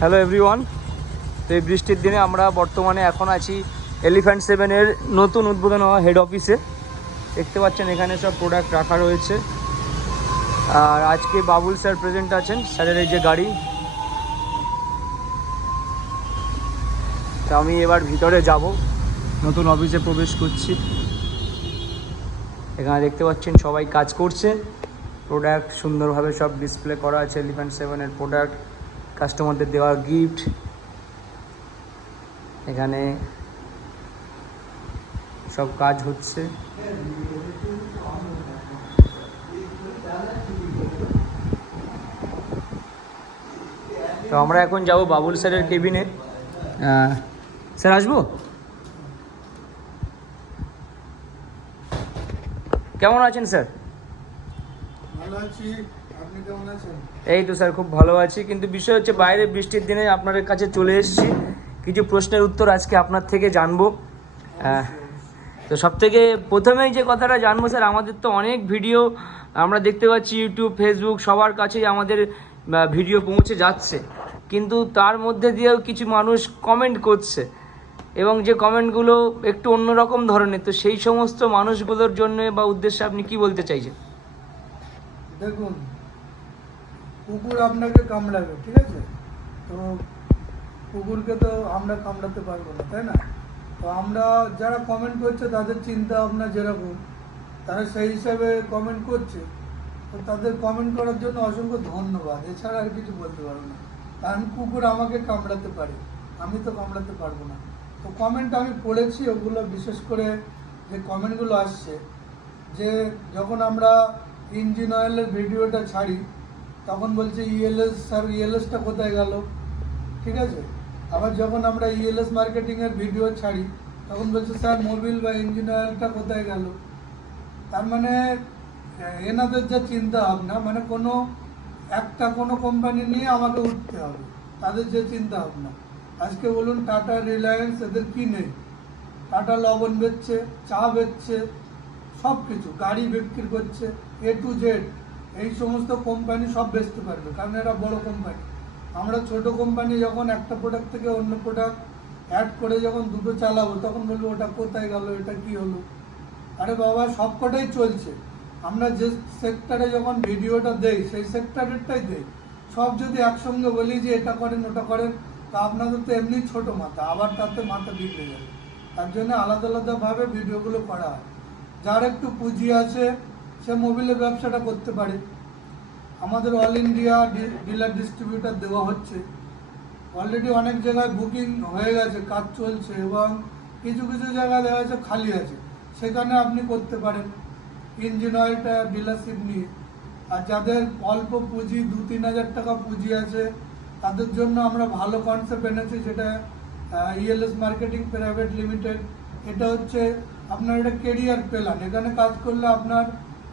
Hello everyone তো এই বৃষ্টির দিনে আমরা বর্তমানে এখন আছি এলিফ্যান্ট সেভেনের নতুন উদ্বোধন হওয়া হেড অফিসে দেখতে পাচ্ছেন, এখানে সব প্রোডাক্ট রাখা রয়েছে। আর আজকে বাবুল স্যার প্রেজেন্ট আছেন স্যারের এই যে গাড়ি। তো আমি এবার ভিতরে যাব, নতুন অফিসে প্রবেশ করছি। এখানে দেখতে পাচ্ছেন, সবাই কাজ করছে। প্রোডাক্ট সুন্দরভাবে সব ডিসপ্লে করা আছে এলিফ্যান্ট সেভেনের প্রোডাক্ট কাস্টমারদের দেওয়া গিফট এখানে সব কাজ হচ্ছে। তো আমরা এখন যাব বাবুল স্যারের কেবিনে স্যার আসব? কেমন আছেন স্যার? ভালো আছি। এই তো স্যার খুব ভালো আছি। কিন্তু বিষয় হচ্ছে বাইরে বৃষ্টির দিনে আপনাদের কাছে চলে এসেছি। কিছু প্রশ্নের উত্তর আজকে আপনার থেকে জানব। তো সব থেকে প্রথমেই যে কথাটা জানব স্যার আমাদের তো অনেক ভিডিও আমরা দেখতে পাচ্ছি ইউটিউব ফেসবুক সবার কাছেই আমাদের ভিডিও পৌঁছে যাচ্ছে। কিন্তু তার মধ্যে দিয়েও কিছু মানুষ কমেন্ট করছে। এবং যে কমেন্টগুলো একটু অন্যরকম ধরনের তো সেই সমস্ত মানুষগুলোর জন্য বা উদ্দেশ্যে আপনি কি বলতে চাইছেন? দেখুন কুকুর আপনাকে কামড়াবে, ঠিক আছে? তো কুকুরকে তো আমরা কামড়াতে পারব না, তাই না? তো আমরা যারা কমেন্ট করছে, তাদের চিন্তা ভাবনা যেরকম, তারা সেই হিসাবে কমেন্ট করছে। তো তাদের কমেন্ট করার জন্য অসংখ্য ধন্যবাদ। এছাড়া আর কিছু বলতে পারব না। কারণ কুকুর আমাকে কামড়াতে পারে। আমি তো কামড়াতে পারব না। তো কমেন্ট আমি পড়েছি, ওগুলো বিশেষ করে যে কমেন্টগুলো আসছে, যে যখন আমরা ইঞ্জিন অয়েলের ভিডিওটা ছাড়ি তখন বলছে ইএলএস স্যার ইএলএসটা কোথায় গেল? ঠিক আছে? আবার যখন আমরা ইএলএস মার্কেটিংয়ের ভিডিও ছাড়ি, তখন বলছে, স্যার মোবিল বা ইঞ্জিন অয়েলটা কোথায় গেল? তার মানে এনাদের যা চিন্তা ভাবনা মানে কোনো, একটা কোনো কোম্পানি নিয়ে আমাকে উঠতে হবে। তাদের যে চিন্তা ভাবনা, আজকে বলুন টাটা রিলায়েন্স এদের কি নেই? টাটা লবণ বেচছে, চা বেচছে সব কিছু গাড়ি বিক্রি করছে এ টু জেড এই সমস্ত কোম্পানি সব বেচতে পারবে কারণ এরা বড় কোম্পানি আমরা ছোট কোম্পানি যখন একটা প্রোডাক্ট থেকে অন্য প্রোডাক্ট অ্যাড করে যখন দুটো চালাবো, তখন বলব ওটা কোথায় গেল, এটা কি হলো? আরে বাবা সবকটাই চলছে। আমরা যে সেক্টরে যখন ভিডিওটা দেই, সেই সেক্টরেরটাই দেই। সব যদি একসঙ্গে বলি যে এটা করেন, ওটা করেন, তা আপনাদের তো এমনি ছোট মাথা, আবার তাতে মাথা বিগড়ে যাবে। তার জন্য আলাদা আলাদাভাবে ভিডিওগুলো করা হয়। যার একটু পুঁজি আছে সে মোবিলের ব্যবসাটা করতে পারে। আমাদের অল ইন্ডিয়া ডিলার ডিস্ট্রিবিউটার দেওয়া হচ্ছে। অলরেডি অনেক জায়গায় বুকিং হয়ে গেছে, কাজ চলছে এবং কিছু কিছু জায়গা দেখা যাচ্ছে খালি আছে। সেখানে আপনি করতে পারেন ইঞ্জিন অয়েলটা ডিলারশিপ নিয়ে। আর যাদের অল্প পুঁজি, দু, তিন হাজার টাকা পুঁজি আছে, তাদের জন্য আমরা ভালো কনসেপ্ট এনেছি, যেটা ইএলএস মার্কেটিং প্রাইভেট লিমিটেড এটা হচ্ছে আপনার একটা কেরিয়ার প্ল্যান এখানে কাজ করলে আপনার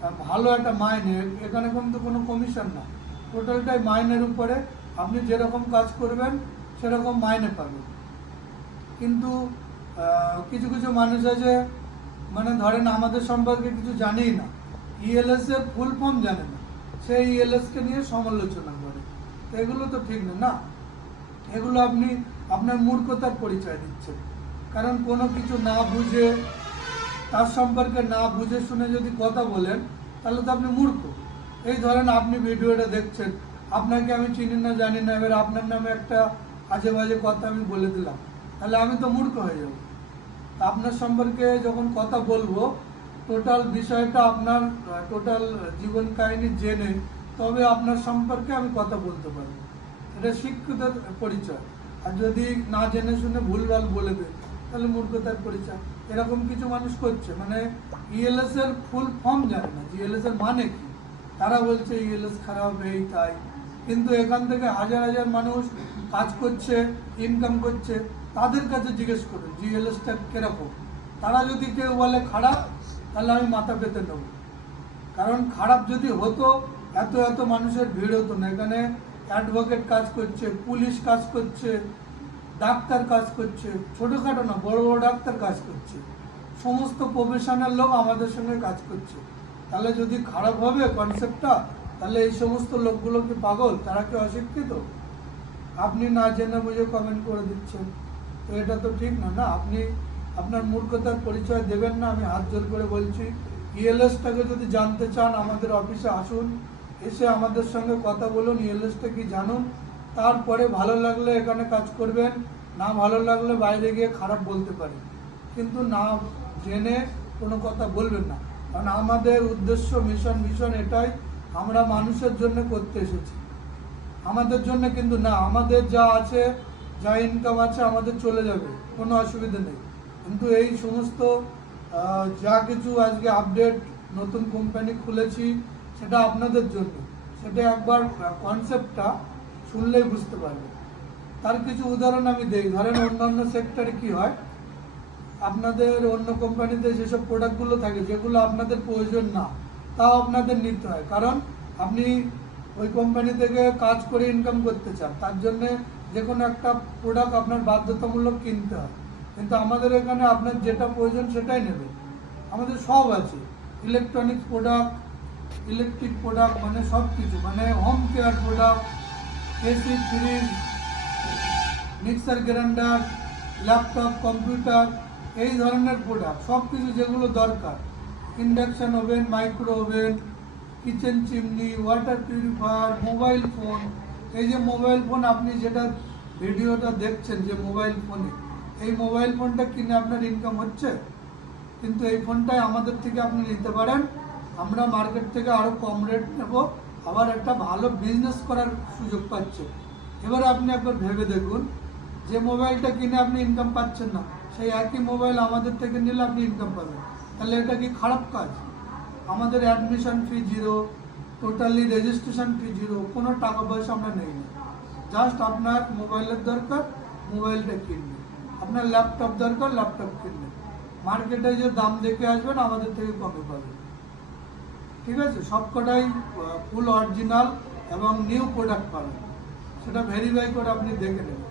ভালো একটা মাইনে এখানে কিন্তু কোনো কমিশন না। টোটালটাই মাইনের উপরে। আপনি যেরকম কাজ করবেন, সেরকম মাইনে পাবেন। কিন্তু কিছু কিছু মানুষ আছে মানে ধরেন আমাদের সম্পর্কে কিছু জানেই না। ইএলএস এর ফুল ফর্ম জানে না। সেই ইএলএস কে নিয়ে সমালোচনা করে। এগুলো তো ঠিক না না? এগুলো আপনি, আপনার মূর্খতার পরিচয় দিচ্ছেন। কারণ কোনো কিছু না বুঝে তার সম্পর্কে না বুঝে শুনে যদি কথা বলেন, তাহলে তো আপনি মূর্খ। এই ধরেন আপনি ভিডিওটা দেখছেন, আপনাকে আমি চিনি না, জানি না, এবার আপনার নামে একটা আজে বাজে কথা আমি বলে দিলাম, তাহলে আমি তো মূর্খ হয়ে যাব। আপনার সম্পর্কে যখন কথা বলব টোটাল বিষয়টা আপনার টোটাল জীবন কাহিনী জেনে তবে আপনার সম্পর্কে আমি কথা বলতে পারব। এটা শিক্ষিত পরিচয়। আর যদি না জেনে শুনে ভুলভাল বলে দেয় তাহলে মূর্খতার পরিচয়। এরকম কিছু মানুষ করছে। মানে ইএলএস এর ফুল ফর্ম জানে না। জিএলএস এর মানে কি? তারা বলছে ইএলএস খারাপ, এই তাই। কিন্তু এখান থেকে হাজার হাজার মানুষ কাজ করছে ইনকাম করছে। তাদের কাছে জিজ্ঞেস করুন জিএলএসটা কীরকম? তারা যদি কেউ বলে খারাপ, তাহলে আমি মাথা পেতে নেব। কারণ খারাপ যদি হতো, এত এত মানুষের ভিড় হতো না। এখানে অ্যাডভোকেট কাজ করছে, পুলিশ কাজ করছে ডাক্তার কাজ করছে, ছোটোখাটো না, বড় বড় ডাক্তার কাজ করছে। সমস্ত প্রফেশনাল লোক আমাদের সঙ্গে কাজ করছে। তাহলে যদি খারাপ হবে কনসেপ্টটা তাহলে এই সমস্ত লোকগুলো কি পাগল? তারা কি অশিক্ষিত? আপনি না জেনে বুঝে কমেন্ট করে দিচ্ছেন। তো এটা তো ঠিক না না? আপনি আপনার মূর্খতার পরিচয় দেবেন না, আমি হাত জোর করে বলছি। ইএলএসটাকে যদি জানতে চান, আমাদের অফিসে আসুন। এসে আমাদের সঙ্গে কথা বলুন ইএলএসটা কি জানুন তারপরে ভালো লাগলে এখানে কাজ করবেন, না ভালো লাগলে বাইরে গিয়ে খারাপ বলতে পারেন। কিন্তু না জেনে কোনো কথা বলবেন না। কারণ আমাদের উদ্দেশ্য মিশন মিশন এটাই আমরা মানুষের জন্য করতে এসেছি। আমাদের জন্য কিন্তু না, আমাদের যা আছে, যা ইনকাম আছে আমাদের চলে যাবে, কোনো অসুবিধা নেই। কিন্তু এই সমস্ত যা কিছু আজকে আপডেট নতুন কোম্পানি খুলেছি, সেটা আপনাদের জন্য। সেটা একবার কনসেপ্টটা শুনলেই বুঝতে পারবে। তার কিছু উদাহরণ আমি দিই। ধরেন অন্যান্য সেক্টরে কি হয়? আপনাদের অন্য কোম্পানিতে যেসব প্রোডাক্টগুলো থাকে, যেগুলো আপনাদের প্রয়োজন না, তাও আপনাদের নিতে হয়। কারণ আপনি ওই কোম্পানি থেকে কাজ করে ইনকাম করতে চান। তার জন্য যে কোনো একটা প্রোডাক্ট আপনার বাধ্যতামূলক কিনতে হয়। কিন্তু আমাদের এখানে আপনার যেটা প্রয়োজন সেটাই নেবে আমাদের সব আছে। ইলেকট্রনিক্স প্রোডাক্ট ইলেকট্রিক প্রোডাক্ট মানে সব কিছু মানে home care product AC, fridge, mixer, grinder, laptop, computer, এই ধরনের প্রোডাক্ট সব কিছু যেগুলো দরকার। Induction oven, micro oven, kitchen chimney, water purifier, mobile phone. এই যে মোবাইল ফোন, আপনি যেটা ভিডিওটা দেখছেন যে মোবাইল ফোনে, এই মোবাইল ফোনটা কিনে আপনার ইনকাম হচ্ছে? কিন্তু এই ফোনটাই আমাদের থেকে আপনি নিতে পারেন। আমরা মার্কেট থেকে আরও কম রেট নেব। আবার একটা ভালো বিজনেস করার সুযোগ পাচ্ছে। এবার আপনি একবার ভেবে দেখুন, যে মোবাইলটা কিনে আপনি ইনকাম পাচ্ছেন না, সেই একই মোবাইল আমাদের থেকে নিলে আপনি ইনকাম পাবেন। তাহলে এটা কি খারাপ কাজ? আমাদের admission fee zero totally registration fee zero কোনো টাকা পয়সা আমরা নেই। না জাস্ট আপনার মোবাইলের দরকার মোবাইলটা কিনবেন। আপনার ল্যাপটপ দরকার ল্যাপটপ কিনবেন। মার্কেটে যে দাম দেখে আসবেন, আমাদের থেকে কমে পাবেন। ঠিক আছে? সবকটাই ফুল অরিজিনাল এবং নিউ প্রোডাক্ট পাবেন। সেটা ভেরিফাই করে আপনি দেখে নেবেন।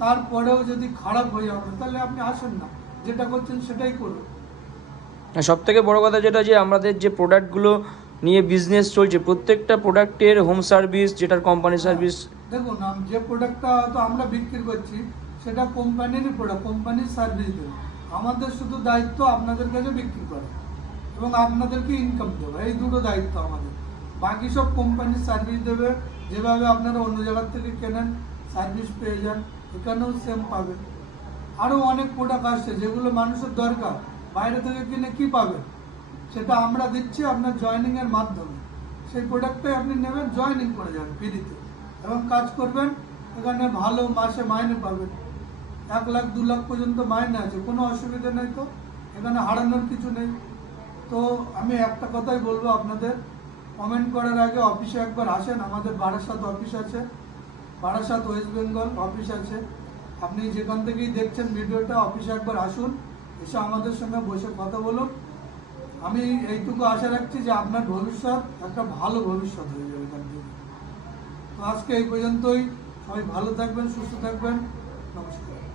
তারপরেও যদি খারাপ হয়ে যাবে তাহলে আপনি আসেন না। যেটা করছেন সেটাই করুন। সব থেকে বড় কথা যেটা যে আমাদের যে প্রোডাক্টগুলো নিয়ে বিজনেস চলছে প্রত্যেকটা প্রোডাক্টের হোম সার্ভিস যেটার কোম্পানি সার্ভিস দেখুন যে প্রোডাক্টটা হয়তো আমরা বিক্রি করছি সেটা কোম্পানিরই প্রোডাক্ট কোম্পানির সার্ভিস দেবে আমাদের শুধু দায়িত্ব আপনাদের কাছে বিক্রি করা। এবং আপনাদেরকে ইনকাম দেওয়া এই দুটো দায়িত্ব আমাদের। বাকি সব কোম্পানির সার্ভিস দেবে। যেভাবে আপনারা অন্য জায়গার থেকে কেনেন সার্ভিস পেয়ে যান, এখানেও সেম পাবেন। আরও অনেক প্রোডাক্ট আসছে, যেগুলো মানুষের দরকার। বাইরে থেকে কিনে কি পাবেন? সেটা আমরা দিচ্ছি আপনার জয়েনিংয়ের মাধ্যমে। সেই প্রোডাক্টটাই আপনি নেবেন জয়েনিং করে যাবেন ফ্রিতে এবং কাজ করবেন, এখানে ভালো মাসে মাইনে পাবেন। এক লাখ, দু লাখ পর্যন্ত মাইনে আছে, কোনো অসুবিধা নেই তো। এখানে হারানোর কিছু নেই। তো আমি একটা কথাই বলব আপনাদের। কমেন্ট করার আগে অফিসে একবার আসেন। আমাদের বারাসাত অফিস আছে। বারাসাত ওয়েস্ট বেঙ্গল অফিস আছে। আপনি যেখান থেকেই দেখছেন ভিডিওটা অফিসে একবার আসুন। এসে আমাদের সঙ্গে বসে কথা বলুন। আমি এইটুকু আশা রাখছি যে আপনার ভবিষ্যৎ একটা ভালো ভবিষ্যৎ হয়ে যাবে এখান থেকে। তো আজকে এই পর্যন্তই। সবাই ভালো থাকবেন, সুস্থ থাকবেন। নমস্কার।